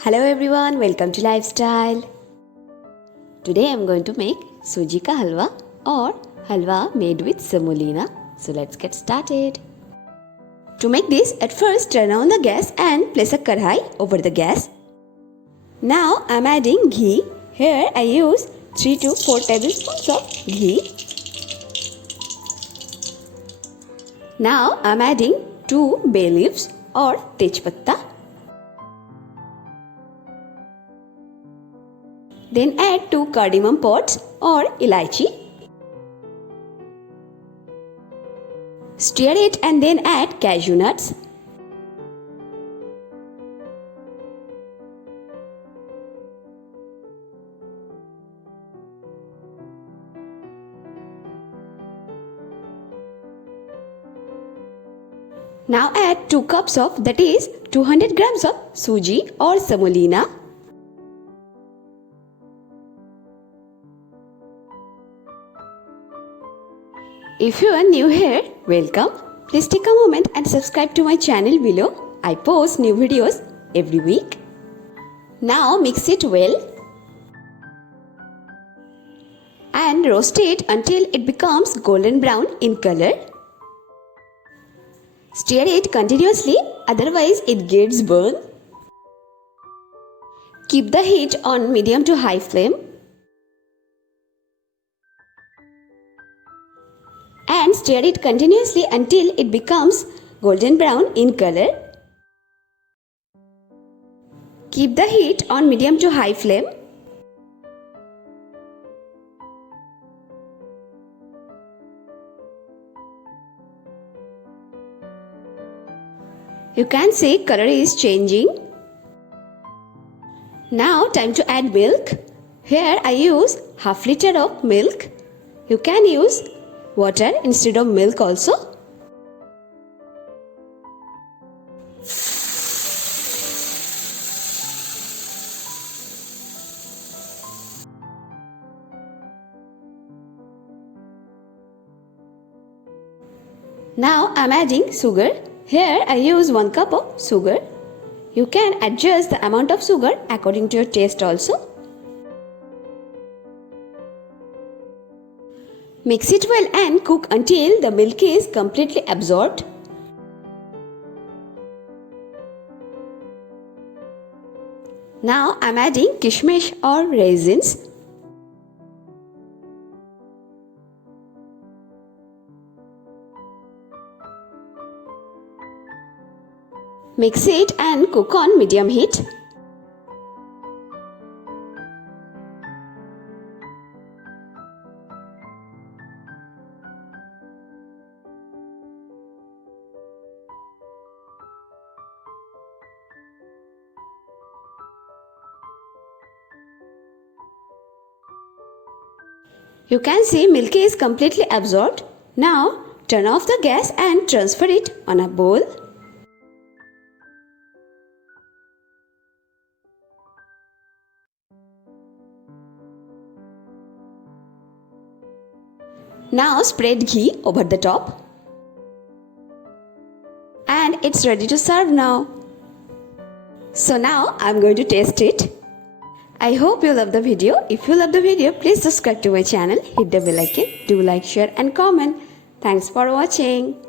Hello everyone, welcome to Lifestyle. Today I am going to make suji ka halwa or halwa made with semolina. So let's get started. To make this, at first turn on the gas and place a kadhai over the gas. Now I am adding ghee. Here I use 3 to 4 tablespoons of ghee. Now I am adding 2 bay leaves or tej patta. Then add 2 cardamom pods or ilaichi. Stir it and then add cashew nuts. Now add 2 cups of, that is 200 grams of suji or semolina. If you are new here, welcome. Please take a moment and subscribe to my channel below. I post new videos every week. Now mix it well and roast it until it becomes golden brown in color. Stir it continuously, otherwise it gets burned. Keep the heat on medium to high flame. And stir it continuously until it becomes golden brown in color. Keep the heat on medium to high flame. You can see color is changing. Now time to add milk. Here I use half liter of milk. You can use water instead of milk also. Now I am adding sugar. Here I use 1 cup of sugar. You can adjust the amount of sugar according to your taste also. Mix it well and cook until the milk is completely absorbed. Now I am adding kishmish or raisins. Mix it and cook on medium heat. You can see milk is completely absorbed. Now turn off the gas and transfer it on a bowl. Now spread ghee over the top. And it's ready to serve now. So now I'm going to taste it. I hope you love the video. If you love the video, please subscribe to my channel, hit the bell icon, do like, share and comment. Thanks for watching.